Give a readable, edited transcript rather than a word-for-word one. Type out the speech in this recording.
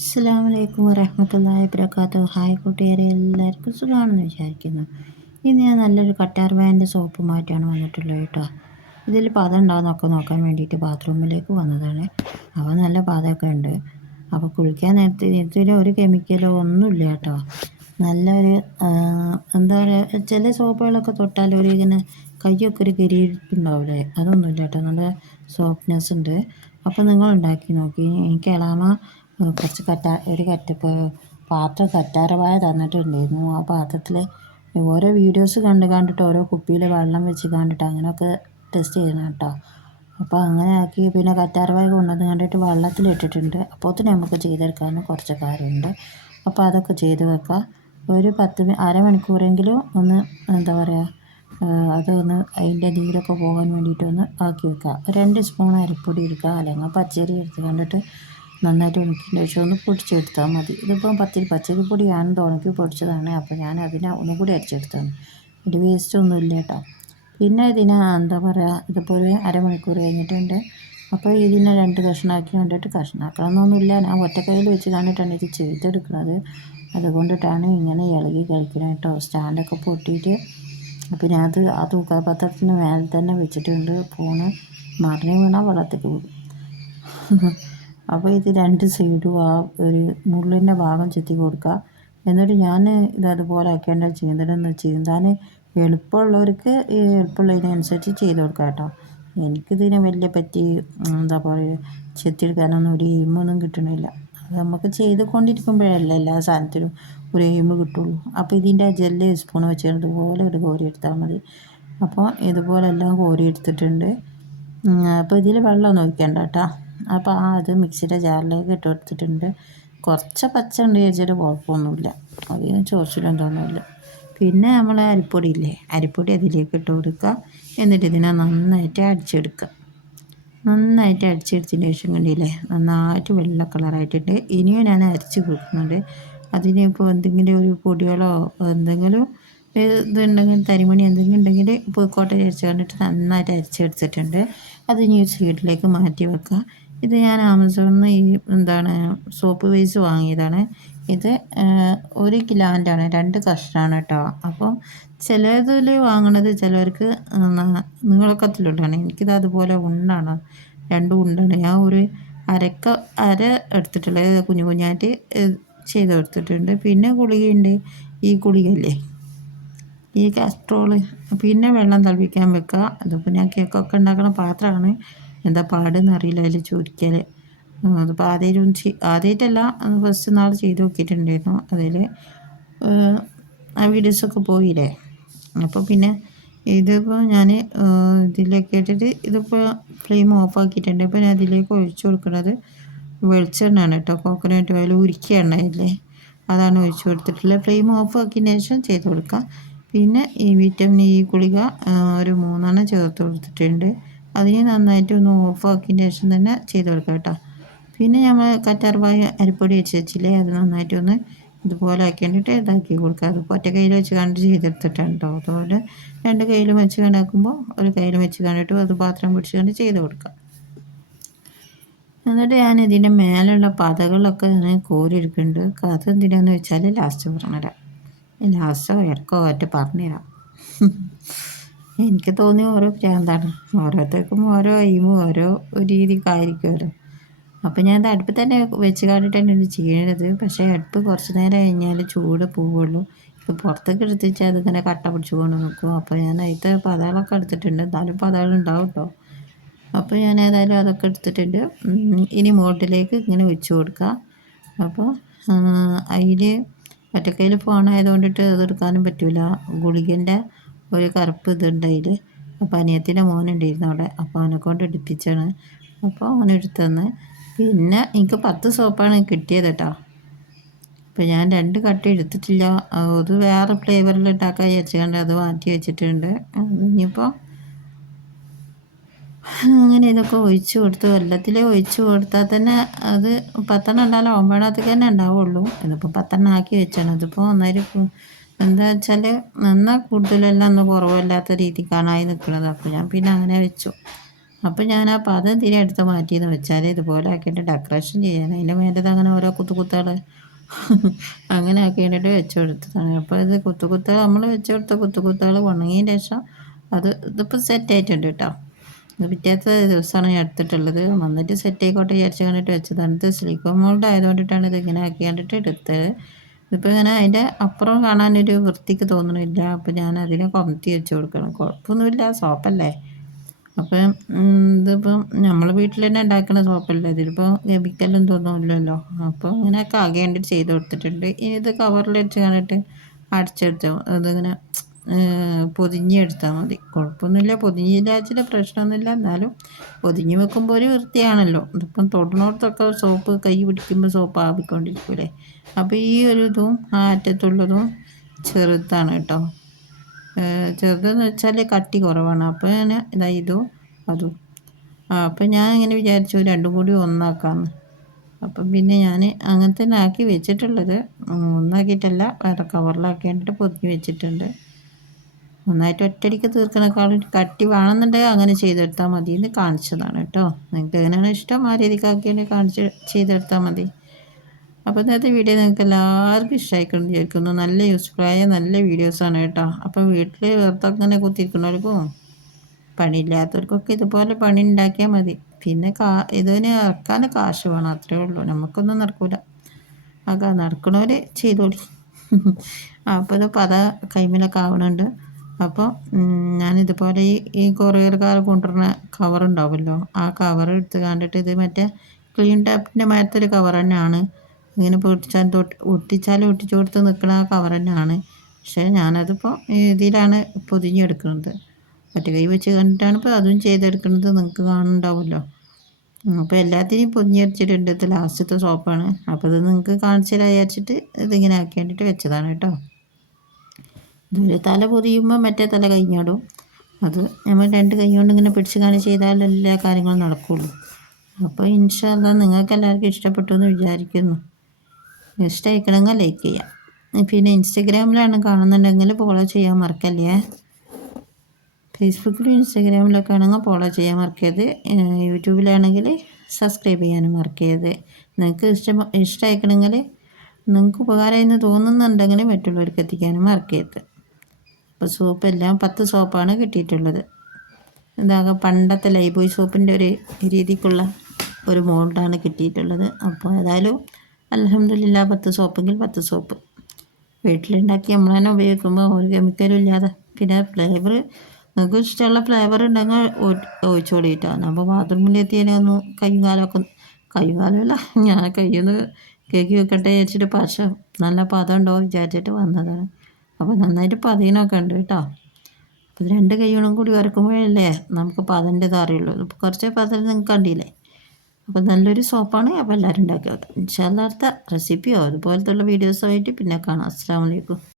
അസ്സലാമലൈക്കും വറഹ്മത്തുള്ളാഹി വബറകാതുഹു. ഹായ് കൂട്ടുകാരെ, എല്ലാവർക്കും സുഖമാണെന്ന് വിചാരിക്കുന്നു. ഇന്ന് ഞാൻ നല്ലൊരു കറ്റാർ വാഴൻ്റെ സോപ്പുമായിട്ടാണ് വന്നിട്ടുള്ളത് കേട്ടോ. ഇതിൽ പത ഉണ്ടാകുന്നൊക്കെ നോക്കാൻ വേണ്ടിയിട്ട് ബാത്റൂമിലേക്ക് വന്നതാണ്. അപ്പോൾ നല്ല പതയൊക്കെ ഉണ്ട്. അപ്പോൾ കുളിക്കാൻ നേരത്തെ ഇതിൽ ഒരു കെമിക്കലോ ഒന്നുമില്ല കേട്ടോ. നല്ലൊരു എന്താ പറയുക, ചില സോപ്പുകളൊക്കെ തൊട്ടാൽ ഒരു ഇങ്ങനെ കയ്യൊക്കെ ഒരു ഗിരിയിരിപ്പുണ്ടാവില്ലേ, അതൊന്നുമില്ല കേട്ടോ. നല്ല സോഫ്റ്റ്നെസ് ഉണ്ട്. അപ്പോൾ നിങ്ങൾ ഉണ്ടാക്കി നോക്കി. എനിക്ക് എളാമ കുറച്ച് ഒരു പാത്രം കറ്റാർവാഴ തന്നിട്ടുണ്ടായിരുന്നു. ആ പാത്രത്തിൽ ഓരോ വീഡിയോസ് കണ്ടിട്ട് ഓരോ കുപ്പിയിൽ വെള്ളം വെച്ച് കണ്ടിട്ട് അങ്ങനെയൊക്കെ ടെസ്റ്റ് ചെയ്യണം കേട്ടോ. അപ്പോൾ അങ്ങനെ ആക്കി പിന്നെ കറ്റാർവാഴ കൊണ്ടുവന്ന് കണ്ടിട്ട് വെള്ളത്തിലിട്ടിട്ടുണ്ട്. അപ്പോൾ തന്നെ നമുക്ക് ചെയ്തെടുക്കാനും കുറച്ച് കാര്യമുണ്ട്. അപ്പോൾ അതൊക്കെ ചെയ്ത് വെക്കാം. ഒരു അരമണിക്കൂറെങ്കിലും ഒന്ന് എന്താ പറയുക, അതൊന്ന് അതിൻ്റെ നീരൊക്കെ പോകാൻ വേണ്ടിയിട്ടൊന്ന് ആക്കി വെക്കുക. 2 സ്പൂൺ അരിപ്പൊടി എടുക്കുക, അല്ലെങ്കിൽ പച്ചരി എടുത്ത് കണ്ടിട്ട് നന്നായിട്ട് ഉണക്കിയതിന് ശേഷം ഒന്ന് പൊടിച്ചെടുത്താൽ മതി. ഇതിപ്പം പച്ചരിപ്പൊടിയാണെന്ന് ഉണക്കി പൊടിച്ചതാണ്. അപ്പോൾ ഞാൻ അതിനെ ഒന്നും കൂടി അരിച്ചെടുത്താണ്. ഇത് വേസ്റ്റ് ഒന്നുമില്ല കേട്ടോ. പിന്നെ ഇതിനെ എന്താ പറയുക, ഇതിപ്പോൾ ഒരു അരമണിക്കൂർ കഴിഞ്ഞിട്ടുണ്ട്. അപ്പോൾ ഇതിനെ 2 കഷ്ണമാക്കി കണ്ടിട്ട് കഷ്ണമാക്കണമെന്നൊന്നുമില്ല, ഞാൻ ഒറ്റക്കൈയിൽ വെച്ച് കണ്ടിട്ടാണ് ഇത് ചെയ്തെടുക്കുന്നത്. അതുകൊണ്ടിട്ടാണ് ഇങ്ങനെ ഇളകി കളിക്കുന്നത് കേട്ടോ. സ്റ്റാൻഡൊക്കെ പൊട്ടിയിട്ട് പിന്നെ ആ തൂക്കാപാത്രത്തിന് മേലെ തന്നെ വെച്ചിട്ടുണ്ട്. ഫോണ് മറിഞ്ഞ് വീണാൽ വെള്ളത്തിൽ പോകും. അപ്പോൾ ഇത് 2 സൈഡും ആ ഒരു മുള്ളിൻ്റെ ഭാഗം ചെത്തി കൊടുക്കുക. എന്നിട്ട് ഞാൻ ഇതതുപോലെ ആക്കേണ്ട ചെയ്യുന്നതെന്ന് ചെയ്താൽ എളുപ്പമുള്ളവർക്ക് എളുപ്പമുള്ളതിനനുസരിച്ച് ചെയ്ത് കൊടുക്കുക കേട്ടോ. എനിക്കിതിനെ വലിയ പറ്റി എന്താ പറയുക, ചെത്തിയെടുക്കാനൊന്നും ഒരു എയിമൊന്നും കിട്ടണില്ല. അത് നമുക്ക് ചെയ്തുകൊണ്ടിരിക്കുമ്പോഴല്ലേ എല്ലാ സാധനത്തിനും ഒരു എയിം കിട്ടുള്ളൂ. അപ്പോൾ ഇതിൻ്റെ ജെല്ല് സ്പൂൺ വെച്ച് ഇതുപോലെ ഒരു കോരി എടുത്താൽ മതി. അപ്പോൾ ഇതുപോലെ എല്ലാം കോരി എടുത്തിട്ടുണ്ട്. അപ്പോൾ ഇതിൽ വെള്ളമൊന്നും ഒഴിക്കണ്ട കേട്ടോ. അപ്പോൾ അത് മിക്സിയുടെ ജാറിലേക്ക് ഇട്ട് കൊടുത്തിട്ടുണ്ട്. കുറച്ച് പച്ച ഉണ്ട് ചോദിച്ചാൽ കുഴപ്പമൊന്നുമില്ല, അതിന് ചോദിച്ചിട്ടുണ്ടോന്നുമില്ല. പിന്നെ നമ്മൾ അരിപ്പൊടി അതിലേക്ക് ഇട്ട് കൊടുക്കുക. എന്നിട്ട് ഇതിനെ നന്നായിട്ട് അടിച്ചെടുക്കുക. നന്നായിട്ട് അടിച്ചെടുത്തതിന് ശേഷം കണ്ടില്ലേ, നന്നായിട്ട് വെള്ള കളറായിട്ടുണ്ട്. ഇനിയും ഞാൻ അരിച്ച് കൊടുക്കുന്നുണ്ട്. അതിനിപ്പോൾ എന്തെങ്കിലും ഒരു പൊടികളോ എന്തെങ്കിലും ഇതുണ്ടെങ്കിൽ തരിമണി എന്തെങ്കിലും ഉണ്ടെങ്കിൽ പോയിക്കോട്ടെ അരിച്ച് കണ്ടിട്ട് നന്നായിട്ട് അരിച്ചെടുത്തിട്ടുണ്ട്. അതിനി ഒരു സൈഡിലേക്ക് മാറ്റി വെക്കുക. ഇത് ഞാൻ ആമസോണിൽ നിന്ന് സോപ്പ് വേസ് വാങ്ങിയതാണ്. ഇത് 1 കിലോൻ്റെയാണ്, 2 കഷ്ണമാണ് കേട്ടോ. അപ്പം ചിലതിൽ വാങ്ങണത് ചിലവർക്ക് നീളക്കത്തിലുള്ളതാണ്. എനിക്കിത് അതുപോലെ ഉണ്ടാണ്, 2 ഉണ്ടാണ്. ഞാൻ ഒരു അര എടുത്തിട്ടുള്ളത് കുഞ്ഞു കുഞ്ഞായിട്ട് ചെയ്ത് കൊടുത്തിട്ടുണ്ട്. പിന്നെ ഗുളികയുണ്ട്, ഈ ഗുളികയില്ലേ, ഈ കസ്ട്രോള്. പിന്നെ വെള്ളം തിളപ്പിക്കാൻ വെക്കുക. അതിപ്പോൾ ഞാൻ കേക്കൊക്കെ ഉണ്ടാക്കുന്ന പാത്രമാണ്, എന്താ പാടെന്ന് അറിയില്ല അതിൽ ചൊരിക്കൽ. അതിപ്പോൾ ആദ്യമായിട്ടല്ല, ഫസ്റ്റ് നാൾ ചെയ്ത് നോക്കിയിട്ടുണ്ടായിരുന്നു. അതിൽ ആ വീഡിയോസൊക്കെ പോയില്ലേ. അപ്പോൾ പിന്നെ ഇതിപ്പോൾ ഞാൻ ഇതിലേക്ക് ഇട്ടിട്ട് ഇതിപ്പോൾ ഫ്ലെയിം ഓഫാക്കിയിട്ടുണ്ട്. ഇപ്പോൾ ഞാൻ ഇതിലേക്ക് ഒഴിച്ചു കൊടുക്കുന്നത് വെളിച്ചെണ്ണയാണ് കേട്ടോ. കോക്കനട്ട് ഓയിൽ, ഉരുക്കിയ എണ്ണയില്ലേ, അതാണ് ഒഴിച്ചു കൊടുത്തിട്ടുള്ളത്. ഫ്ലെയിം ഓഫാക്കിയതിന് ശേഷം ചെയ്ത് കൊടുക്കാം. പിന്നെ ഈ വിറ്റമിൻ ഇ ഗുളിക ഒരു 3 ചേർത്ത് കൊടുത്തിട്ടുണ്ട്. അതിന് നന്നായിട്ട് ഒന്ന് ഓഫാക്കിയതിന് ശേഷം തന്നെ ചെയ്ത് കൊടുക്കാം കേട്ടോ. പിന്നെ നമ്മൾ കറ്റാർവാഴ അരിപ്പൊടി വെച്ചില്ലേ, അത് നന്നായിട്ടൊന്ന് ഇതുപോലെ ആക്കിയിട്ട് ഇതാക്കി കൊടുക്കുക. അത് ഒറ്റ കയ്യിൽ വെച്ച് കണ്ടിട്ട് ചെയ്തെടുത്തിട്ടാണ് കേട്ടോ. അതുപോലെ 2 കയ്യിലും വെച്ച് കണ്ടാക്കുമ്പോൾ ഒരു കയ്യിലും വെച്ച് കണ്ടിട്ട് അത് പാത്രം പിടിച്ച് കണ്ട് ചെയ്ത് കൊടുക്കുക. എന്നിട്ട് ഞാൻ ഇതിൻ്റെ മേലുള്ള പതകളൊക്കെ കോരിയെടുക്കുന്നുണ്ട്. അതെന്തിനാന്ന് വെച്ചാൽ ലാസ്റ്റ് പറഞ്ഞുതരാം. ലാസ്റ്റോ ഇടക്കോ ഒറ്റ പറഞ്ഞുതരാം. എനിക്ക് തോന്നിയ ഓരോ ഭ്രാന്താണ്. ഓരോരുത്തർക്കും ഓരോ എയിമും ഓരോ രീതിക്കായിരിക്കുമല്ലോ. അപ്പോൾ ഞാൻ അടുപ്പ് തന്നെ വെച്ച് കണ്ടിട്ടാണ് ഇത് ചെയ്യണത്. പക്ഷേ അടുപ്പ് കുറച്ച് നേരം കഴിഞ്ഞാൽ ചൂട് പോവുള്ളൂ. ഇത് പുറത്തേക്ക് എടുത്ത് വെച്ചാൽ അതിങ്ങനെ കട്ട പിടിച്ച് കൊണ്ട് നിൽക്കും. അപ്പോൾ ഞാൻ അതിൻ്റെ പതകളൊക്കെ എടുത്തിട്ടുണ്ട്. എന്നാലും പതകളുണ്ടാവും കേട്ടോ. അപ്പോൾ ഞാൻ ഏതായാലും അതൊക്കെ എടുത്തിട്ടുണ്ട്. ഇനി മോട്ടിലേക്ക് ഇങ്ങനെ വെച്ച് കൊടുക്കുക. അപ്പോൾ അതിൽ ഒറ്റക്കൈയിൽ ഫോണായതുകൊണ്ടിട്ട് അതെടുക്കാനും പറ്റില്ല. ഗുളികൻ്റെ ഒരു കറുപ്പ് ഇതുണ്ട് അതിൽ. അപ്പോൾ അനിയത്തിൻ്റെ മോനുണ്ടായിരുന്നു അവിടെ, അപ്പോൾ അവനെ കൊണ്ട് എടുപ്പിച്ചാണ്. അപ്പോൾ അവനെടുത്തന്ന്. പിന്നെ എനിക്ക് 10 സോപ്പാണ് കിട്ടിയത് കേട്ടോ. അപ്പോൾ ഞാൻ 2 കട്ട എടുത്തിട്ടില്ല. അത് വേറെ ഫ്ലേവറിൽ ഉണ്ടാക്കാൻ വിചാരിച്ചുകൊണ്ട് അത് മാറ്റി വെച്ചിട്ടുണ്ട്. ഇനിയിപ്പോൾ അങ്ങനെ ഇതൊക്കെ ഒഴിച്ച് കൊടുത്ത് വെള്ളത്തിൽ ഒഴിച്ച് കൊടുത്താൽ തന്നെ അത് 10 ഉണ്ടായാലും 9 തന്നെ ഉണ്ടാവുള്ളൂ. ഇതിപ്പോൾ 10 ആക്കി വെച്ചാണ്. ഇതിപ്പോൾ ഒന്നേരം എന്താ വെച്ചാൽ എന്നാൽ കൂടുതലെല്ലാം ഒന്ന് കുറവില്ലാത്ത രീതിക്കാണ് ആയി നിൽക്കുന്നത്. അപ്പോൾ ഞാൻ പിന്നെ അങ്ങനെ വെച്ചു. അപ്പോൾ ഞാൻ ആ പദം എന്തിനാ എടുത്ത് മാറ്റിയെന്ന് വെച്ചാൽ ഇതുപോലെ ആക്കിയിട്ട് ഡെക്കറേഷൻ ചെയ്യാൻ അതിൻ്റെ മേലത് അങ്ങനെ ഓരോ കുത്തുകുത്തുകൾ അങ്ങനെ ആക്കിയിട്ട് വെച്ച് കൊടുത്തതാണ്. അപ്പോൾ ഇത് കുത്തുകുത്തുകൾ നമ്മൾ വെച്ച് കൊടുത്ത കുത്തുകുത്തുകൾ ഉണങ്ങിയതിന് ശേഷം ഇതിപ്പോൾ സെറ്റ് ആയിട്ടുണ്ട് കേട്ടോ. ഇത് പിറ്റേത്തെ ദിവസമാണ് ഞാൻ എടുത്തിട്ടുള്ളത്. വന്നിട്ട് സെറ്റ് ആയിക്കോട്ടെ വിചാരിച്ച് കണ്ടിട്ട് വെച്ചതാണ്. ഇത് സിലിക്കോൺ മോൾഡ് ആയതുകൊണ്ടിട്ടാണ് ഇത് ഇങ്ങനെ ആക്കി കണ്ടിട്ട് എടുത്തത്. ഇതിപ്പോൾ ഇങ്ങനെ അതിൻ്റെ അപ്പുറം കാണാനൊരു വൃത്തിക്ക് തോന്നണില്ല. അപ്പോൾ ഞാൻ അതിനെ കമത്തി വെച്ച് കൊടുക്കണം. കുഴപ്പമൊന്നുമില്ല, സോപ്പല്ലേ. അപ്പം ഇതിപ്പം നമ്മൾ വീട്ടിൽ തന്നെ ഉണ്ടാക്കുന്ന സോപ്പല്ലേ, ഇതിലിപ്പോൾ കെമിക്കലും തോന്നുമില്ലല്ലോ. അപ്പോൾ ഇങ്ങനെയൊക്കെ ആകേണ്ടി ചെയ്ത് കൊടുത്തിട്ടുണ്ട്. ഇനി ഇത് കവറിൽ വെച്ച് കണ്ടിട്ട് അടച്ചെടുത്താൽ അതിങ്ങനെ പൊതിഞ്ഞെടുത്താൽ മതി. കുഴപ്പമൊന്നുമില്ല, പൊതിഞ്ഞില്ല വെച്ചിട്ട് പ്രശ്നമൊന്നുമില്ല. എന്നാലും പൊതിഞ്ഞ് വെക്കുമ്പോൾ ഒരു വൃത്തിയാണല്ലോ. ഇതിപ്പം തൊടുന്നിടത്തൊക്കെ സോപ്പ് കൈ പിടിക്കുമ്പോൾ സോപ്പ് ആവിക്കൊണ്ടിരിക്കൂലേ. അപ്പോൾ ഈ ഒരു ഇതും ആ അറ്റത്തുള്ളതും ചെറുതാണ് കേട്ടോ. ചെറുതെന്ന് വെച്ചാൽ കട്ടി കുറവാണ്. അപ്പോൾ ഞാൻ ഇതാ ഇതും അതും അപ്പം ഞാൻ ഇങ്ങനെ വിചാരിച്ചു രണ്ടും കൂടി ഒന്നാക്കാമെന്ന്. അപ്പം പിന്നെ ഞാൻ അങ്ങനെ തന്നെ ആക്കി വെച്ചിട്ടുള്ളത്. ഒന്നാക്കിയിട്ടല്ല, വേറെ കവറിലാക്കിയിട്ട് പൊതിഞ്ഞ് വെച്ചിട്ടുണ്ട്. നന്നായിട്ട് ഒറ്റയടിക്ക് തീർക്കണേക്കാളും കട്ടി വേണമെന്നുണ്ടെങ്കിൽ അങ്ങനെ ചെയ്തെടുത്താൽ മതി എന്ന് കാണിച്ചതാണ് കേട്ടോ. നിങ്ങൾക്ക് എങ്ങനെയാണ് ഇഷ്ടം ആ രീതിക്കാക്കിയിട്ട് ചെയ്തെടുത്താൽ മതി. അപ്പോൾ ഇന്നത്തെ വീഡിയോ നിങ്ങൾക്ക് എല്ലാവർക്കും ഇഷ്ടമായിക്കൊണ്ട് വിചാരിക്കുന്നു. നല്ല യൂസ്ഫുള്ളായ നല്ല വീഡിയോസാണ് കേട്ടോ. അപ്പോൾ വീട്ടിൽ വെറുതെ അങ്ങനെ കുത്തിയിരിക്കുന്നവർക്കും പണിയില്ലാത്തവർക്കൊക്കെ ഇതുപോലെ പണി ഉണ്ടാക്കിയാൽ മതി. പിന്നെ ഇതിന് ഇറക്കാൻ കാശ് വേണം, അത്രേ ഉള്ളൂ. നമുക്കൊന്നും നടക്കില്ല. നടക്കണവർ ചെയ്തോളി. അപ്പോൾ ഇത് പത കൈമലൊക്കെ ആവണുണ്ട്. അപ്പോൾ ഞാനിതുപോലെ ഈ കൊറിയർക്കാർ കൊണ്ടുവരുന്ന കവർ ഉണ്ടാവുമല്ലോ, ആ കവർ എടുത്ത് കണ്ടിട്ട് ഇത് മറ്റേ ക്ലീൻ ടാപ്പിൻ്റെ മേലത്തൊരു കവർ തന്നെയാണ്. ഇങ്ങനെ ഒട്ടിച്ചാലും ഒട്ടിച്ചു കൊടുത്ത് നിൽക്കുന്ന ആ കവർ തന്നെയാണ്. പക്ഷേ ഞാനതിപ്പോൾ ഇതിലാണ് പൊതിഞ്ഞെടുക്കുന്നത്. ഒറ്റ കൈ വെച്ച് കണ്ടിട്ടാണ് ഇപ്പോൾ അതും ചെയ്തെടുക്കുന്നത്. നിങ്ങൾക്ക് കാണുന്നുണ്ടാവുമല്ലോ. അപ്പോൾ എല്ലാത്തിനെയും പൊതിഞ്ഞടിച്ചിട്ടുണ്ട്. ഇത് ലാസ്റ്റത്തെ സോപ്പാണ്. അപ്പോൾ ഇത് നിങ്ങൾക്ക് കാണിച്ചു തരാൻ വിചാരിച്ചിട്ട് ഇതിങ്ങനെ ആക്കി വേണ്ടിയിട്ട് വെച്ചതാണ് കേട്ടോ. ഇതൊരു തല പൊതിയുമ്പോൾ മറ്റേ തല കഴിഞ്ഞാടും. അത് നമ്മൾ രണ്ട് കൈ കൊണ്ട് ഇങ്ങനെ പിടിച്ച് കാണിച്ച് ചെയ്താൽ എല്ലാ കാര്യങ്ങളും നടക്കുകയുള്ളൂ. അപ്പോൾ ഇൻഷാ അല്ലാഹ് നിങ്ങൾക്ക് എല്ലാവർക്കും ഇഷ്ടപ്പെട്ടു എന്ന് വിചാരിക്കുന്നു. ഇഷ്ടമായിക്കണമെങ്കിൽ ലൈക്ക് ചെയ്യാം. പിന്നെ ഇൻസ്റ്റഗ്രാമിലാണ് കാണുന്നുണ്ടെങ്കിൽ ഫോളോ ചെയ്യാൻ മറക്കല്ലേ. ഫേസ്ബുക്കിലും ഇൻസ്റ്റഗ്രാമിലൊക്കെ ആണെങ്കിൽ ഫോളോ ചെയ്യാൻ മറക്കരുത്. യൂട്യൂബിലാണെങ്കിൽ സബ്സ്ക്രൈബ് ചെയ്യാനും മറക്കരുത്. നിങ്ങൾക്ക് ഇഷ്ടമായിക്കണമെങ്കിൽ നിങ്ങൾക്ക് ഉപകാരമായി എന്ന് തോന്നുന്നുണ്ടെങ്കിൽ മറ്റുള്ളവർക്ക് എത്തിക്കാനും മറക്കരുത്. അപ്പോൾ സോപ്പെല്ലാം 10 സോപ്പാണ് കിട്ടിയിട്ടുള്ളത്. ഇതാകെ പണ്ടത്തെ ലൈബോയ് സോപ്പിൻ്റെ ഒരു രീതിക്കുള്ള ഒരു മോൾഡാണ് കിട്ടിയിട്ടുള്ളത്. അപ്പോൾ ഏതായാലും അൽഹംദുലില്ലാ 10 സോപ്പെങ്കിൽ 10 സോപ്പ് വീട്ടിലുണ്ടാക്കി നമ്മൾ തന്നെ ഉപയോഗിക്കുമ്പോൾ ഒരു കെമിക്കലും ഇല്ലാതെ. പിന്നെ ഫ്ലേവർ നിങ്ങൾക്ക് ഇഷ്ടമുള്ള ഫ്ലേവർ ഉണ്ടെങ്കിൽ ഒഴിച്ചോളിയിട്ടാണ്. അപ്പോൾ ബാത്റൂമിലെത്തിയതിനെ ഒന്ന് കയ്യും കാലമല്ല, ഞാൻ കയ്യൊന്ന് കേക്ക് വെക്കട്ടെ വിചാരിച്ചിട്ട് പക്ഷേ നല്ല പദം ഉണ്ടോ വിചാരിച്ചിട്ട് വന്നതാണ്. അപ്പോൾ നന്നായിട്ട് പതിനൊക്കെ ഉണ്ട് കേട്ടോ. അപ്പോൾ 2 കൈയ്യോടും കൂടി വരക്കുമ്പോഴല്ലേ നമുക്ക് പതിൻ്റെത് അറിയുള്ളൂ. ഇപ്പോൾ കുറച്ച് പതിന് നിങ്ങൾക്ക് കണ്ടില്ലേ. അപ്പോൾ നല്ലൊരു സോപ്പാണ്. അപ്പോൾ എല്ലാവരും ഉണ്ടാക്കി വെക്കാം. ഇൻഷാ അല്ലാഹ് അടുത്ത റെസിപ്പിയോ അതുപോലത്തുള്ള വീഡിയോസോ ആയിട്ട് പിന്നെ കാണാം. അസ്സലാമു അലൈക്കും.